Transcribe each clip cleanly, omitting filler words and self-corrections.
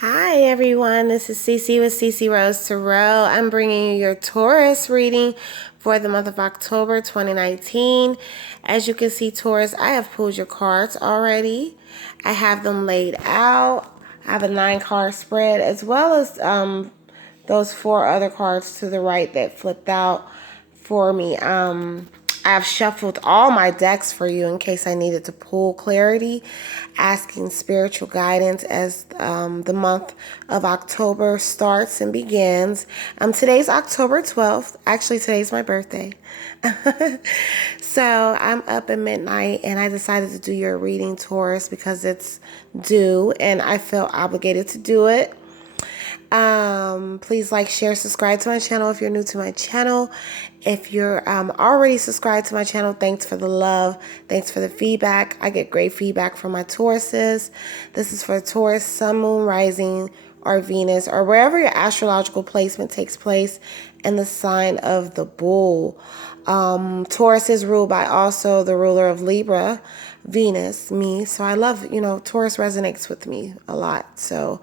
Hi everyone, this is Cece with Cece Rose Tarot. I'm bringing you your Taurus reading for the month of October 2019. As you can see, Taurus, I have pulled your cards already. I have them laid out. I have a 9-card spread as well as those 4 other cards to the right that flipped out for me. I've shuffled all my decks for you in case I needed to pull clarity, asking spiritual guidance as the month of October starts and begins. Today's October 12th. Actually, today's my birthday. So I'm up at midnight and I decided to do your reading, Taurus, because it's due and I felt obligated to do it. Please like, share, subscribe to my channel if you're new to my channel. If you're already subscribed to my channel, thanks for the love. Thanks for the feedback. I get great feedback from my Tauruses. This is for Taurus, Sun, Moon, Rising, or Venus, or wherever your astrological placement takes place in the sign of the Bull. Taurus is ruled by also the ruler of Libra, Venus, me. So I love, Taurus resonates with me a lot. So,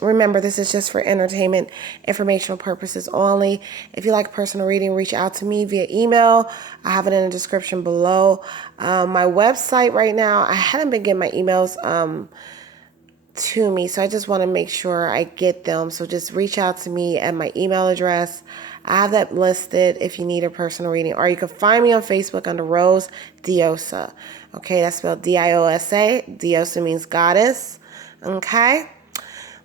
remember, this is just for entertainment, informational purposes only. If you like personal reading, reach out to me via email. I have it in the description below. My website right now, I haven't been getting my emails to me, so I just want to make sure I get them. So just reach out to me at my email address. I have that listed if you need a personal reading, or you can find me on Facebook under Rose DIOSA. Okay, that's spelled DIOSA. DIOSA means goddess. Okay.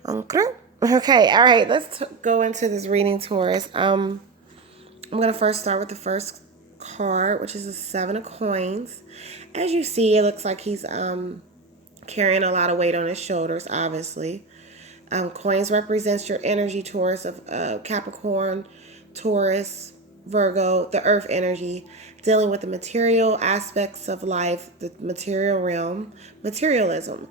Okay, all right, let's go into this reading, Taurus. I'm going to first start with the first card, which is the 7 of Coins. As you see, it looks like he's carrying a lot of weight on his shoulders, obviously. Coins represents your energy, Taurus, of Capricorn, Taurus, Virgo, the earth energy, dealing with the material aspects of life, the material realm, materialism.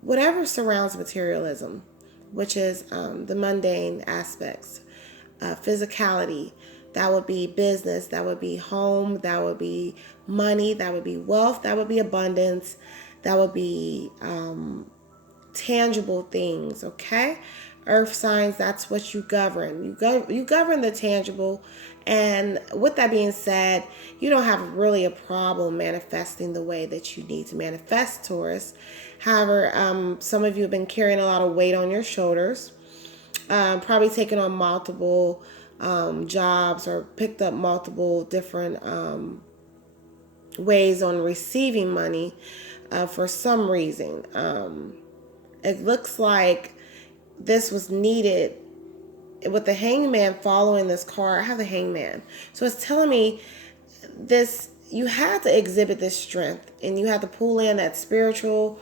Whatever surrounds materialism, which is the mundane aspects, physicality, that would be business, that would be home, that would be money, that would be wealth, that would be abundance, that would be tangible things, okay? Earth signs, that's what you govern. You govern the tangible. And with that being said, you don't have really a problem manifesting the way that you need to manifest, Taurus. However, some of you have been carrying a lot of weight on your shoulders, probably taken on multiple jobs or picked up multiple different ways on receiving money for some reason. It looks like this was needed with the Hangman following this card. I have the Hangman. So it's telling me this, you had to exhibit this strength and you had to pull in that spiritual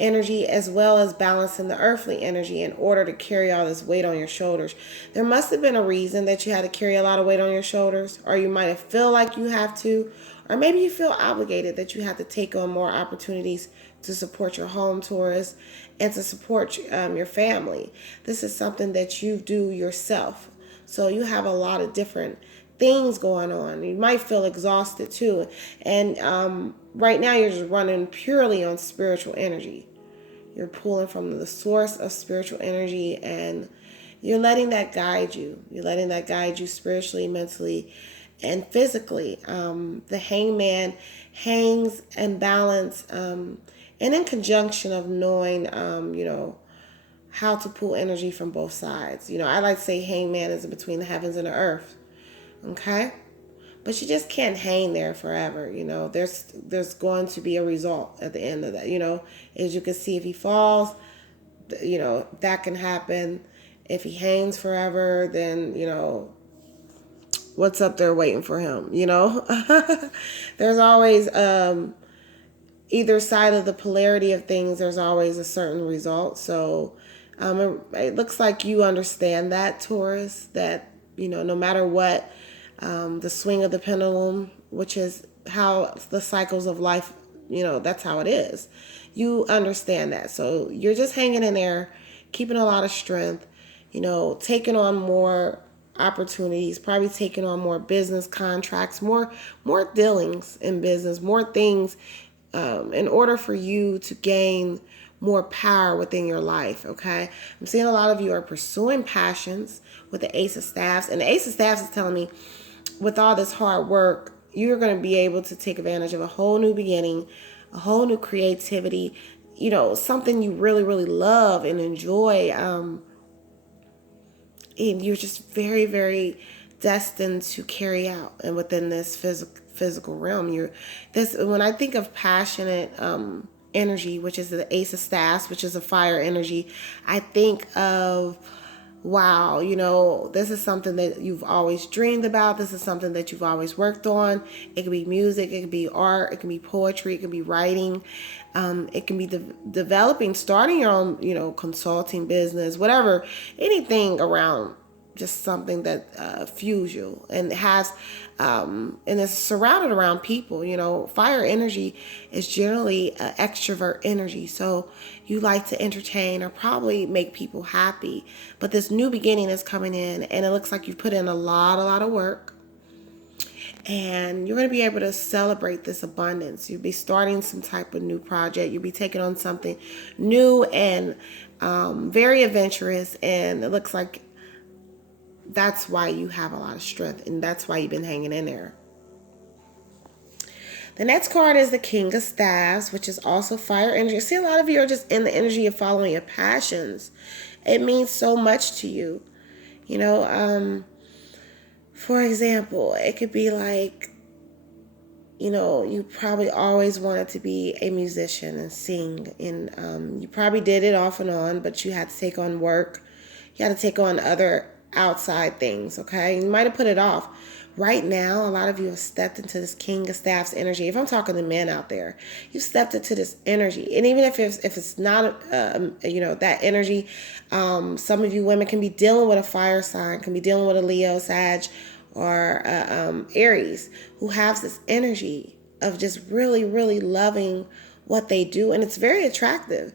energy as well as balancing the earthly energy in order to carry all this weight on your shoulders. There must have been a reason that you had to carry a lot of weight on your shoulders, or you might have feel like you have to, or maybe you feel obligated that you have to take on more opportunities to support your home, Taurus, and to support your family. This is something that you do yourself. So you have a lot of different things going on. You might feel exhausted too. And right now you're just running purely on spiritual energy. You're pulling from the source of spiritual energy and you're letting that guide you. You're letting that guide you spiritually, mentally, and physically. The Hangman hangs and balance and in conjunction of knowing, how to pull energy from both sides. I like to say Hangman is between the heavens and the earth. Okay? But you just can't hang there forever. There's going to be a result at the end of that. As you can see, if he falls, that can happen. If he hangs forever, then, what's up there waiting for him, There's always either side of the polarity of things, there's always a certain result. So it looks like you understand that, Taurus, that, no matter what, the swing of the pendulum, which is how the cycles of life, that's how it is. You understand that. So you're just hanging in there, keeping a lot of strength, taking on more opportunities, probably taking on more business contracts, more dealings in business, more things in order for you to gain more power within your life, okay? I'm seeing a lot of you are pursuing passions with the Ace of Staffs. And the Ace of Staffs is telling me with all this hard work, you're going to be able to take advantage of a whole new beginning, a whole new creativity, something you really, really love and enjoy. And you're just very, very destined to carry out and within this physical realm. When I think of passionate energy, which is the Ace of Staffs, which is a fire energy, I think of, wow, this is something that you've always dreamed about. This is something that you've always worked on. It could be music, it could be art, it can be poetry, it can be writing. It can be developing, starting your own, consulting business, whatever, anything around just something that fuels you and has, and is surrounded around people. Fire energy is generally extrovert energy. So you like to entertain or probably make people happy. But this new beginning is coming in, and it looks like you've put in a lot of work. And you're going to be able to celebrate this abundance. You'll be starting some type of new project. You'll be taking on something new and very adventurous. And it looks like that's why you have a lot of strength. And that's why you've been hanging in there. The next card is the King of Staffs, which is also fire energy. See, a lot of you are just in the energy of following your passions. It means so much to you. For example, it could be like, you probably always wanted to be a musician and sing. And you probably did it off and on, but you had to take on work. You had to take on other outside things, okay? You might have put it off. Right now, a lot of you have stepped into this King of Staffs energy. If I'm talking to men out there, you've stepped into this energy. And even if it's not, that energy, some of you women can be dealing with a fire sign, can be dealing with a Leo, Sag, or Aries, who has this energy of just really, really loving what they do. And it's very attractive.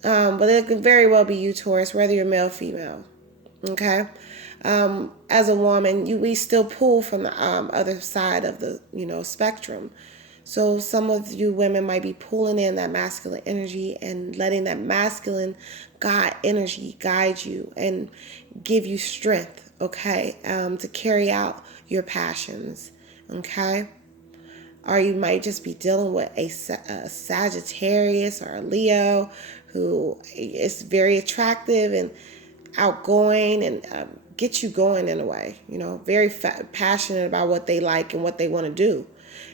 But it could very well be you, Taurus, whether you're male or female. Okay? As a woman, we still pull from the other side of the, spectrum. So some of you women might be pulling in that masculine energy and letting that masculine God energy guide you and give you strength, okay, to carry out your passions, okay? Or you might just be dealing with a Sagittarius or a Leo who is very attractive and outgoing and get you going in a way, very passionate about what they like and what they want to do.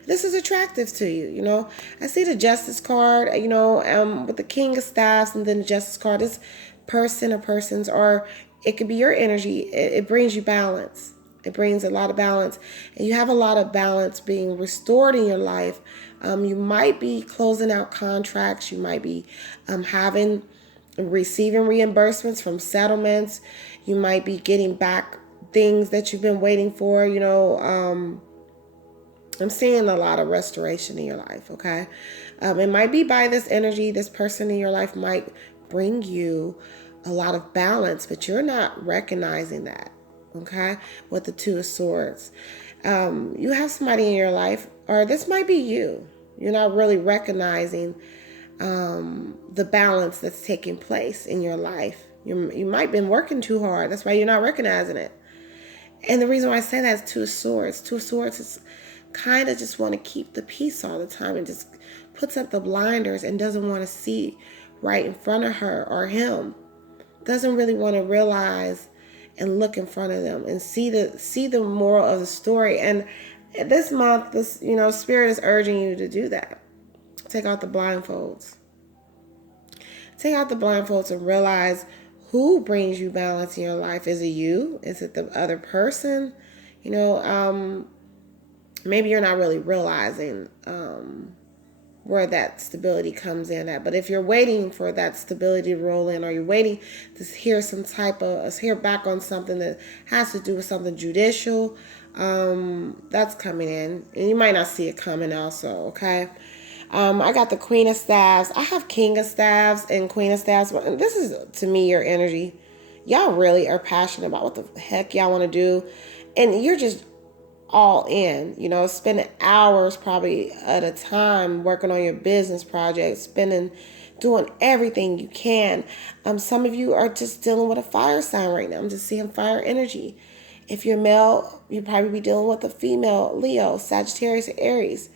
This is attractive to you, I see the Justice card, with the King of Staffs and then the Justice card. This person or persons, or it could be your energy. It brings you balance. It brings a lot of balance. And you have a lot of balance being restored in your life. You might be closing out contracts. You might be receiving reimbursements from settlements. You might be getting back things that you've been waiting for. I'm seeing a lot of restoration in your life, okay? It might be by this energy. This person in your life might bring you a lot of balance, but you're not recognizing that, okay? With the Two of Swords. You have somebody in your life, or this might be you. You're not really recognizing the balance that's taking place in your life. You might have been working too hard. That's why you're not recognizing it. And the reason why I say that is Two of Swords. Two of Swords is kind of just want to keep the peace all the time and just puts up the blinders and doesn't want to see right in front of her or him. Doesn't really want to realize and look in front of them and see the moral of the story. And this month, Spirit is urging you to do that. Take out the blindfolds. Take out the blindfolds and realize who brings you balance in your life. Is it you? Is it the other person? Maybe you're not really realizing where that stability comes in at. But if you're waiting for that stability to roll in, or you're waiting to hear back on something that has to do with something judicial, that's coming in. And you might not see it coming also, okay? I got the Queen of Staffs. I have King of Staffs and Queen of Staffs. This is, to me, your energy. Y'all really are passionate about what the heck y'all want to do. And you're just all in, spending hours probably at a time working on your business project, spending doing everything you can. Some of you are just dealing with a fire sign right now. I'm just seeing fire energy. If you're male, you probably be dealing with a female Leo, Sagittarius, or Aries.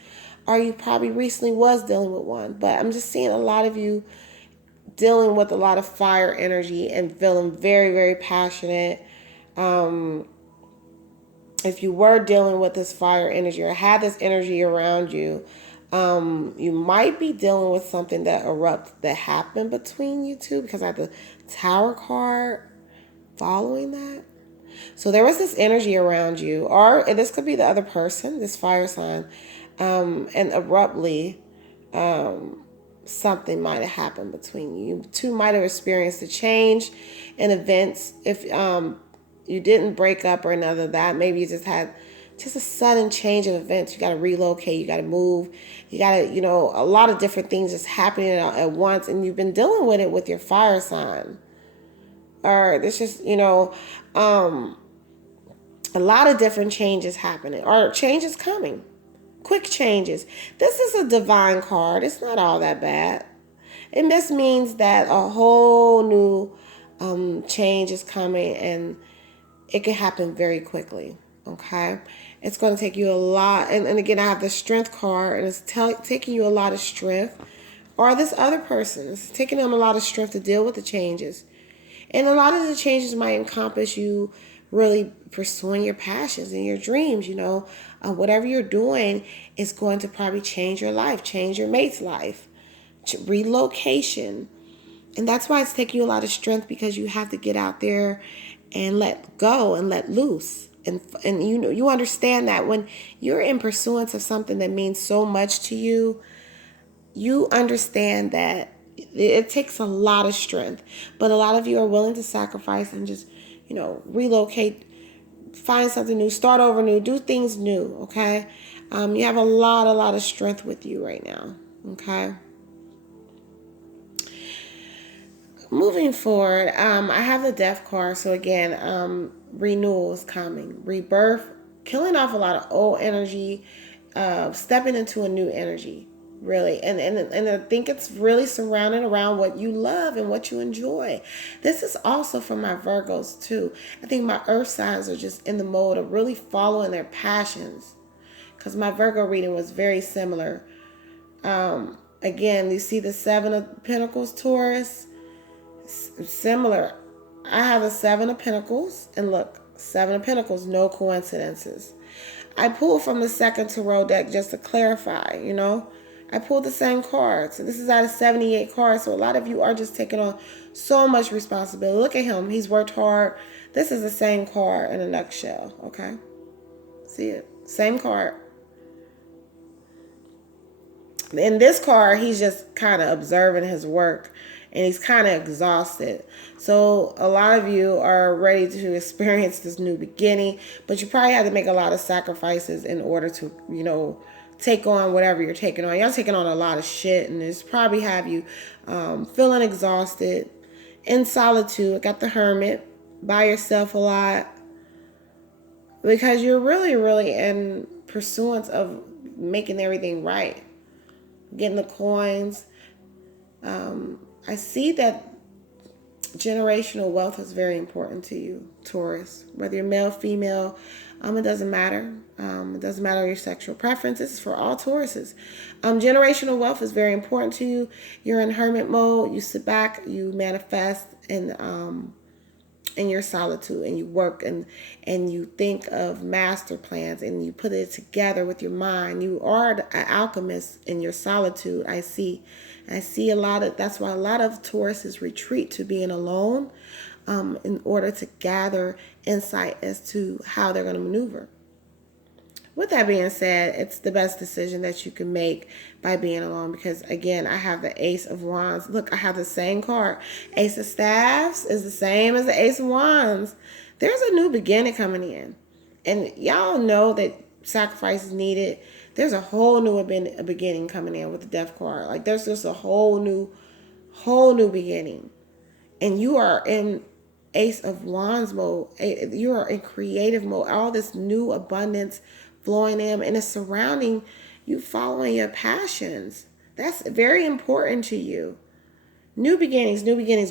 Or you probably recently was dealing with one. But I'm just seeing a lot of you dealing with a lot of fire energy and feeling very, very passionate. If you were dealing with this fire energy or had this energy around you, you might be dealing with something that happened between you two, because I have the Tower card following that. So there was this energy around you, or this could be the other person, this fire sign, and abruptly, something might have happened between you. You two might have experienced a change in events. If you didn't break up or none of that, maybe you just had just a sudden change of events. You got to relocate, you got to move, you got to, a lot of different things just happening at once, and you've been dealing with it with your fire sign. Or it's just, a lot of different changes happening, or changes coming. Quick changes. This is a divine card. It's not all that bad. And this means that a whole new change is coming, and it can happen very quickly. Okay? It's going to take you a lot. And again, I have the strength card, and it's taking you a lot of strength. Or this other person, it's taking them a lot of strength to deal with the changes. And a lot of the changes might encompass you really pursuing your passions and your dreams. Whatever you're doing is going to probably change your life, change your mate's life, relocation. And that's why it's taking you a lot of strength, because you have to get out there and let go and let loose. And you understand that when you're in pursuance of something that means so much to you, you understand that it takes a lot of strength. But a lot of you are willing to sacrifice and just, relocate, find something new, start over new, do things new, okay? You have a lot of strength with you right now, okay? Moving forward, I have the Death card. So again, renewal is coming, rebirth, killing off a lot of old energy, stepping into a new energy, really. And I think it's really surrounded around what you love and what you enjoy. This is also for my Virgos too. I think my earth signs are just in the mode of really following their passions, because my Virgo reading was very similar. Again, you see the Seven of Pentacles, Taurus. Similar. I have a Seven of Pentacles, and look, Seven of Pentacles, no coincidences. I pulled from the second tarot deck just to clarify, I pulled the same cards. So this is out of 78 cards. So a lot of you are just taking on so much responsibility. Look at him. He's worked hard. This is the same card in a nutshell, okay? See it? Same card. In this card, he's just kind of observing his work, and he's kind of exhausted. So a lot of you are ready to experience this new beginning, but you probably have to make a lot of sacrifices in order to, take on whatever you're taking on. Y'all taking on a lot of shit, and this probably have you feeling exhausted, in solitude. Got the Hermit, by yourself a lot, because you're really in pursuance of making everything right, getting the coins. I see that generational wealth is very important to you, Taurus. Whether you're male, female, it doesn't matter. It doesn't matter your sexual preference. This is for all Tauruses. Generational wealth is very important to you. You're in hermit mode. You sit back, you manifest in your solitude, and you work and you think of master plans, and you put it together with your mind. You are an alchemist in your solitude. I see a lot of, that's why a lot of Tauruses retreat to being alone, in order to gather insight as to how they're going to maneuver. With that being said, it's the best decision that you can make by being alone, because again, I have the Ace of Wands. Look, I have the same card. Ace of Staffs is the same as the Ace of Wands. There's a new beginning coming in, and y'all know that sacrifice is needed. There's a whole new beginning coming in with the Death card. Like, there's just a whole new beginning, and you are in Ace of Wands mode. You are in creative mode. All this new abundance flowing in, and it's surrounding you, following your passions. That's very important to you. New beginnings,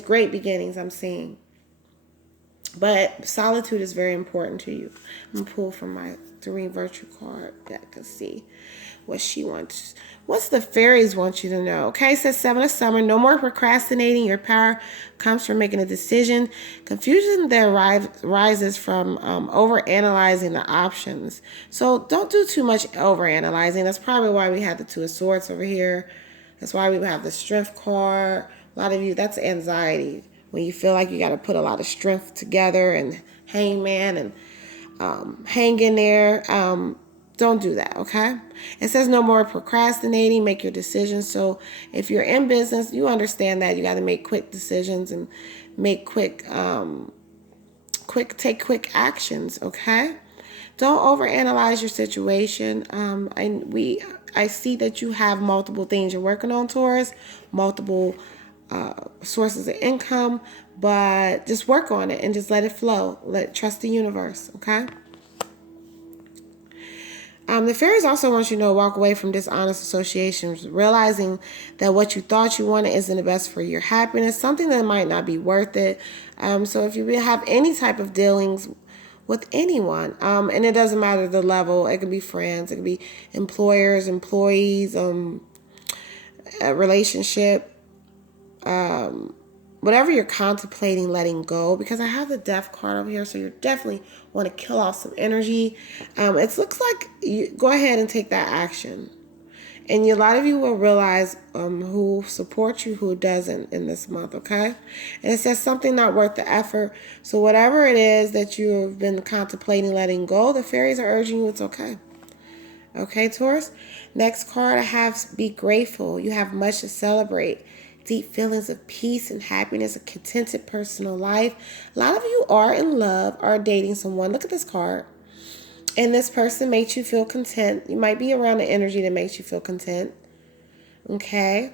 great beginnings I'm seeing. But solitude is very important to you. I'm going to pull from my Doreen Virtue card that I can see what she wants. What's the fairies want you to know? Okay, it says 7 of summer. No more procrastinating. Your power comes from making a decision. Confusion that rises from over-analyzing the options. So don't do too much over-analyzing. That's probably why we have the 2 of Swords over here. That's why we have the Strength card. A lot of you, that's anxiety. When you feel like you got to put a lot of strength together and hangman and hang in there. Don't do that, okay? It says no more procrastinating. Make your decisions. So if you're in business, you understand that you got to make quick decisions and make take quick actions, okay? Don't overanalyze your situation. I see that you have multiple things you're working on, Taurus, multiple sources of income, but just work on it and just let it flow. Trust the universe, okay? The fairies also want you to walk away from dishonest associations, realizing that what you thought you wanted isn't the best for your happiness, something that might not be worth it. So if you have any type of dealings with anyone, and it doesn't matter the level, it could be friends, it could be employers, employees, a relationship, whatever you're contemplating letting go, because I have the Death card over here, so you definitely want to kill off some energy. It looks like you go ahead and take that action, and a lot of you will realize who supports you, who doesn't in this month, okay? And it says something not worth the effort. So whatever it is that you have been contemplating letting go, the fairies are urging you it's okay. Okay, Taurus? Next card I have, be grateful. You have much to celebrate. Deep feelings of peace and happiness, a contented personal life. A lot of you are in love, are dating someone. Look at this card. And this person makes you feel content. You might be around the energy that makes you feel content. Okay?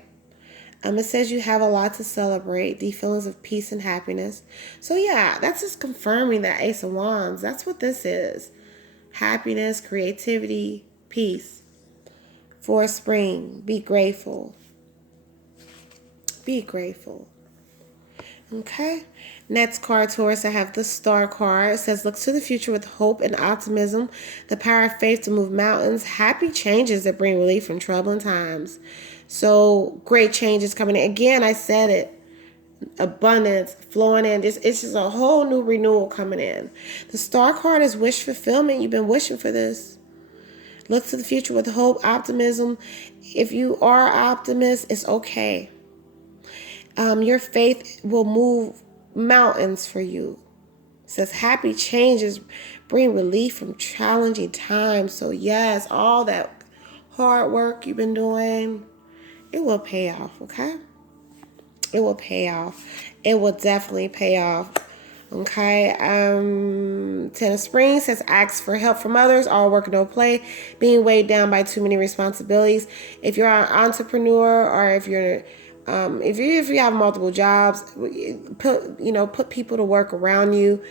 It says you have a lot to celebrate. Deep feelings of peace and happiness. So yeah, that's just confirming that Ace of Wands. That's what this is. Happiness, creativity, peace. For spring, be grateful. Be grateful. Okay. Next card, Taurus, I have the Star card. It says, look to the future with hope and optimism, the power of faith to move mountains, happy changes that bring relief from troubling times. So great changes coming in. Again, I said it. Abundance flowing in. It's just a whole new renewal coming in. The Star card is wish fulfillment. You've been wishing for this. Look to the future with hope, optimism. If you are optimist, it's okay. Your faith will move mountains for you. It says happy changes bring relief from challenging times. So yes, all that hard work you've been doing, it will pay off, okay? It will pay off. It will definitely pay off. Okay. 10 of Spring says ask for help from others. All work, no play. Being weighed down by too many responsibilities. If you're an entrepreneur or if you have multiple jobs, put people to work around you.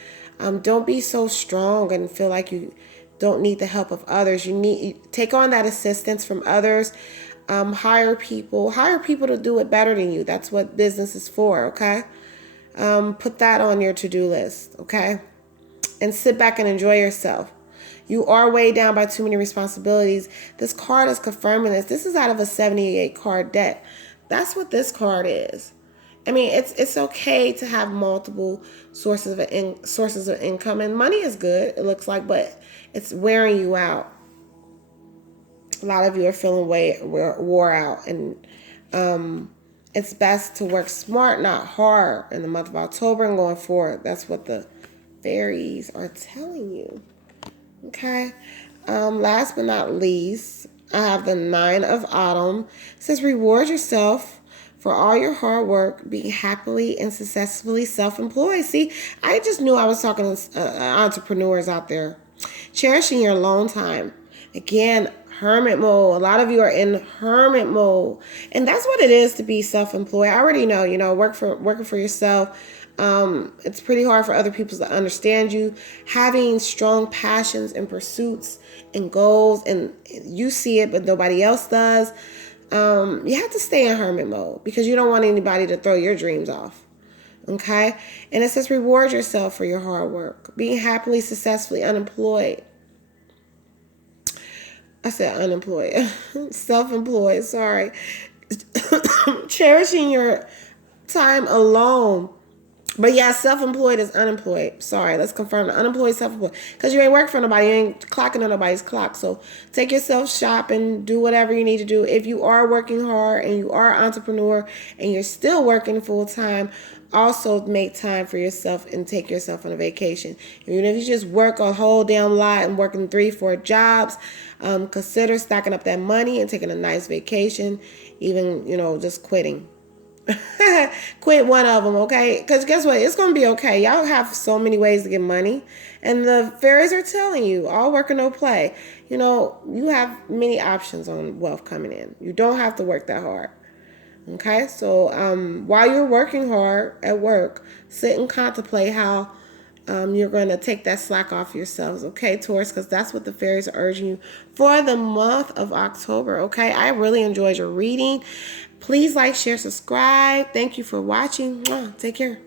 Don't be so strong and feel like you don't need the help of others. You take on that assistance from others. Hire people to do it better than you. That's what business is for. Okay. Put that on your to-do list. Okay. And sit back and enjoy yourself. You are weighed down by too many responsibilities. This card is confirming this. This is out of a 78 card deck. That's what this card is. I mean, it's okay to have multiple sources of income, and money is good, it looks like, but it's wearing you out. A lot of you are feeling wore out, and it's best to work smart, not hard, in the month of October and going forward. That's what the fairies are telling you. Okay. Last but not least, I have the 9 of Autumn. It says reward yourself for all your hard work, being happily and successfully self-employed. See, I just knew I was talking to entrepreneurs out there. Cherishing your alone time. Again, hermit mode. A lot of you are in hermit mode. And that's what it is to be self-employed. I already know, working for yourself. It's pretty hard for other people to understand you. Having strong passions and pursuits and goals, and you see it, but nobody else does. You have to stay in hermit mode because you don't want anybody to throw your dreams off. Okay? And it says reward yourself for your hard work. Being happily, successfully unemployed. I said unemployed. Self-employed, sorry. Cherishing your time alone. But yeah, self-employed is unemployed. Sorry, let's confirm that. Unemployed, self-employed. Because you ain't working for nobody. You ain't clocking on nobody's clock. So take yourself shopping. Do whatever you need to do. If you are working hard and you are an entrepreneur and you're still working full-time, also make time for yourself and take yourself on a vacation. Even if you just work a whole damn lot and working 3-4 jobs, consider stacking up that money and taking a nice vacation. Even, just quitting. Quit one of them, okay? Because guess what? It's going to be okay. Y'all have so many ways to get money. And the fairies are telling you, all work or no play. You have many options on wealth coming in. You don't have to work that hard. Okay? So while you're working hard at work, sit and contemplate how you're going to take that slack off yourselves. Okay, Taurus? Because that's what the fairies are urging you for the month of October. Okay? I really enjoyed your reading. Please like, share, subscribe. Thank you for watching. Take care.